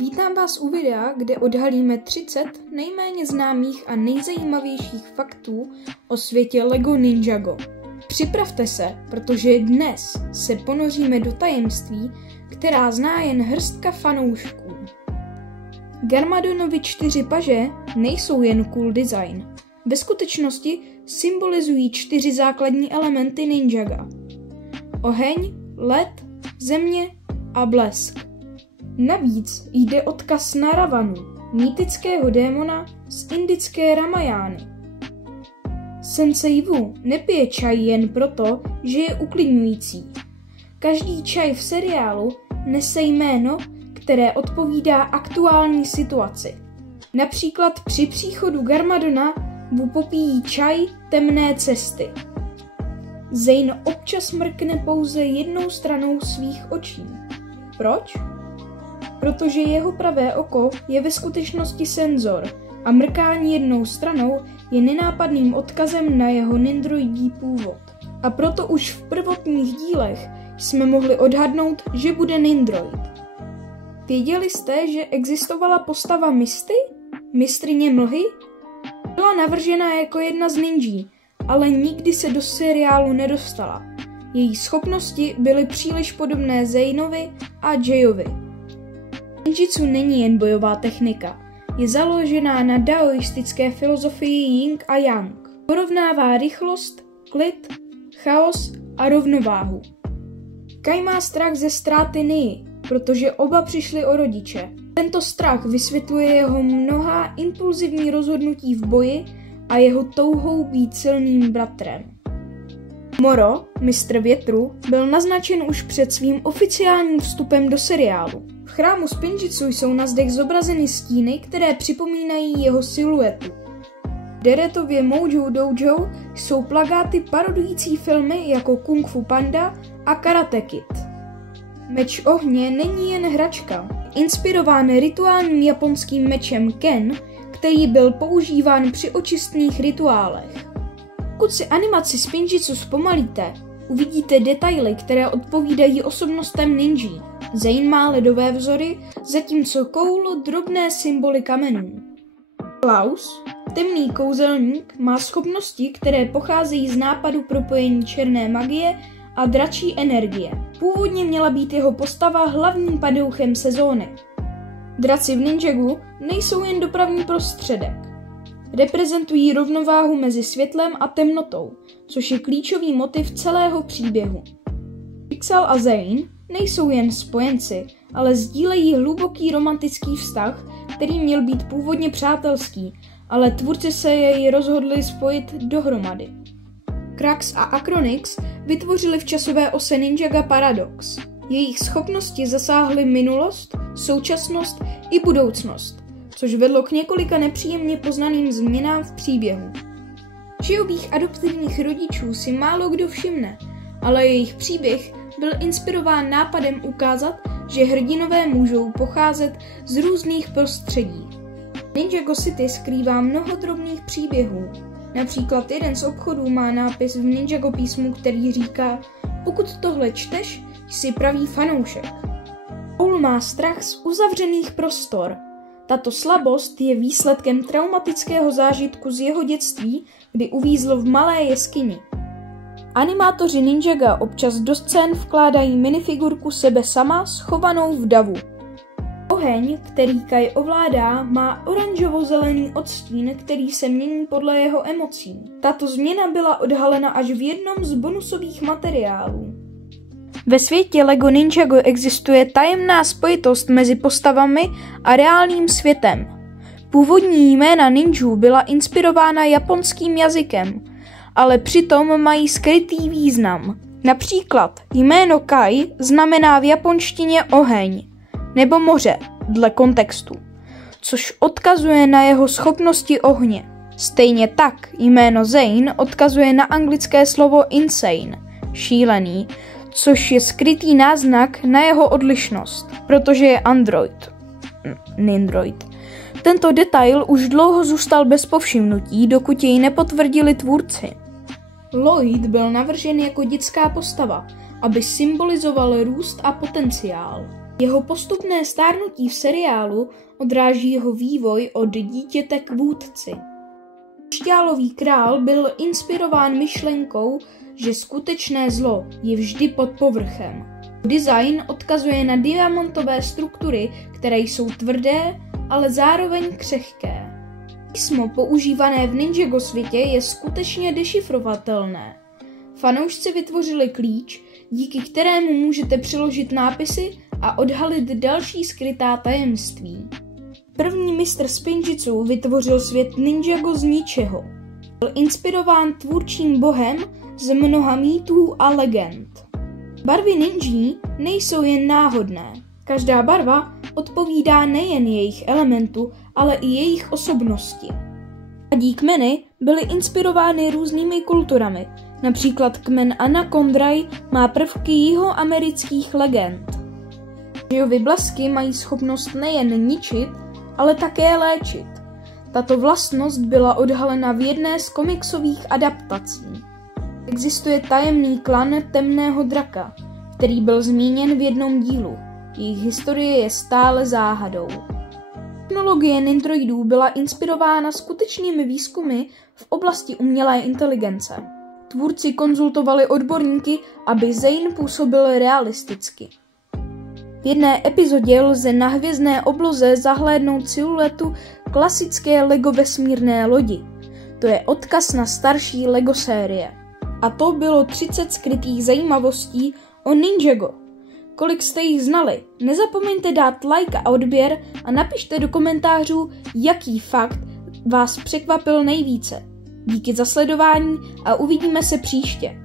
Vítám vás u videa, kde odhalíme 30 nejméně známých a nejzajímavějších faktů o světě LEGO Ninjago. Připravte se, protože dnes se ponoříme do tajemství, která zná jen hrstka fanoušků. Garmadonovi 4 paže nejsou jen cool design. Ve skutečnosti symbolizují 4 základní elementy Ninjaga. Oheň, led, země a blesk. Navíc jde odkaz na Ravanu, mýtického démona z indické Ramajány. Sensei Wu nepije čaj jen proto, že je uklidňující. Každý čaj v seriálu nese jméno, které odpovídá aktuální situaci. Například při příchodu Garmadona Wu popíjí čaj temné cesty. Zane občas mrkne pouze jednou stranou svých očí. Proč? Protože jeho pravé oko je ve skutečnosti senzor a mrkání jednou stranou je nenápadným odkazem na jeho nindroidí původ. A proto už v prvotních dílech jsme mohli odhadnout, že bude nindroid. Věděli jste, že existovala postava Misty? Mistryně mlhy? Byla navržena jako jedna z ninjí, ale nikdy se do seriálu nedostala. Její schopnosti byly příliš podobné Zanovi a Jayovi. Ninjitsu není jen bojová technika. Je založená na daoistické filozofii Yin a Yang. Porovnává rychlost, klid, chaos a rovnováhu. Kai má strach ze ztráty Nii, protože oba přišli o rodiče. Tento strach vysvětluje jeho mnohá impulzivní rozhodnutí v boji a jeho touhou být silným bratrem. Moro, mistr větru, byl naznačen už před svým oficiálním vstupem do seriálu. V chrámu Spinjitzu jsou na zdech zobrazeny stíny, které připomínají jeho siluetu. V Deretově Mojo Dojo jsou plakáty parodující filmy jako Kung Fu Panda a Karate Kid. Meč ohně není jen hračka. Inspirován rituálním japonským mečem Ken, který byl používán při očistných rituálech. Pokud si animaci Spinjitzu zpomalíte, uvidíte detaily, které odpovídají osobnostem ninjí. Zane má ledové vzory, zatímco Koul drobné symboly kamenů. Klaus, temný kouzelník, má schopnosti, které pocházejí z nápadu propojení černé magie a dračí energie. Původně měla být jeho postava hlavním padouchem sezóny. Draci v Ninjagu nejsou jen dopravní prostředek. Reprezentují rovnováhu mezi světlem a temnotou, což je klíčový motiv celého příběhu. Pixel a Zane nejsou jen spojenci, ale sdílejí hluboký romantický vztah, který měl být původně přátelský, ale tvůrci se jej rozhodli spojit dohromady. Krax a Acronix vytvořili v časové ose Ninjaga paradox. Jejich schopnosti zasáhly minulost, současnost i budoucnost, což vedlo k několika nepříjemně poznaným změnám v příběhu. Chiobých adoptivních rodičů si málo kdo všimne, ale jejich příběh byl inspirován nápadem ukázat, že hrdinové můžou pocházet z různých prostředí. Ninjago City skrývá mnoho drobných příběhů. Například jeden z obchodů má nápis v Ninjago písmu, který říká: pokud tohle čteš, jsi pravý fanoušek. Paul má strach z uzavřených prostor. Tato slabost je výsledkem traumatického zážitku z jeho dětství, kdy uvízl v malé jeskyni. Animátoři Ninjaga občas do scén vkládají minifigurku sebe sama schovanou v davu. Oheň, který Kai ovládá, má oranžovo-zelený odstín, který se mění podle jeho emocí. Tato změna byla odhalena až v jednom z bonusových materiálů. Ve světě LEGO Ninjago existuje tajemná spojitost mezi postavami a reálným světem. Původní jména ninjů byla inspirována japonským jazykem, ale přitom mají skrytý význam. Například jméno Kai znamená v japonštině oheň nebo moře dle kontextu, což odkazuje na jeho schopnosti ohně. Stejně tak jméno Zane odkazuje na anglické slovo insane, šílený, což je skrytý náznak na jeho odlišnost, protože je nindroid. Tento detail už dlouho zůstal bez povšimnutí, dokud jej nepotvrdili tvůrci. Lloyd byl navržen jako dětská postava, aby symbolizoval růst a potenciál. Jeho postupné stárnutí v seriálu odráží jeho vývoj od dítěte k vůdci. Křišťálový král byl inspirován myšlenkou, že skutečné zlo je vždy pod povrchem. Design odkazuje na diamantové struktury, které jsou tvrdé, ale zároveň křehké. Písmo používané v Ninjago světě je skutečně dešifrovatelné. Fanoušci vytvořili klíč, díky kterému můžete přiložit nápisy a odhalit další skrytá tajemství. První mistr spinjitzu vytvořil svět Ninjago z ničeho. Byl inspirován tvůrčím bohem z mnoha mýtů a legend. Barvy ninjí nejsou jen náhodné. Každá barva odpovídá nejen jejich elementu, ale i jejich osobnosti. Mladí kmeny byly inspirovány různými kulturami. Například kmen Anakondraj má prvky jihoamerických legend. Ninjovy blesky mají schopnost nejen ničit, ale také léčit. Tato vlastnost byla odhalena v jedné z komiksových adaptací. Existuje tajemný klan Temného draka, který byl zmíněn v jednom dílu. Jejich historie je stále záhadou. Technologie Nindroidů byla inspirována skutečnými výzkumy v oblasti umělé inteligence. Tvůrci konzultovali odborníky, aby Zane působil realisticky. V jedné epizodě lze na hvězdné obloze zahlédnout siluetu klasické LEGO vesmírné lodi. To je odkaz na starší LEGO série. A to bylo 30 skrytých zajímavostí o Ninjago. Kolik jste jich znali? Nezapomeňte dát like a odběr a napište do komentářů, jaký fakt vás překvapil nejvíce. Díky za sledování a uvidíme se příště.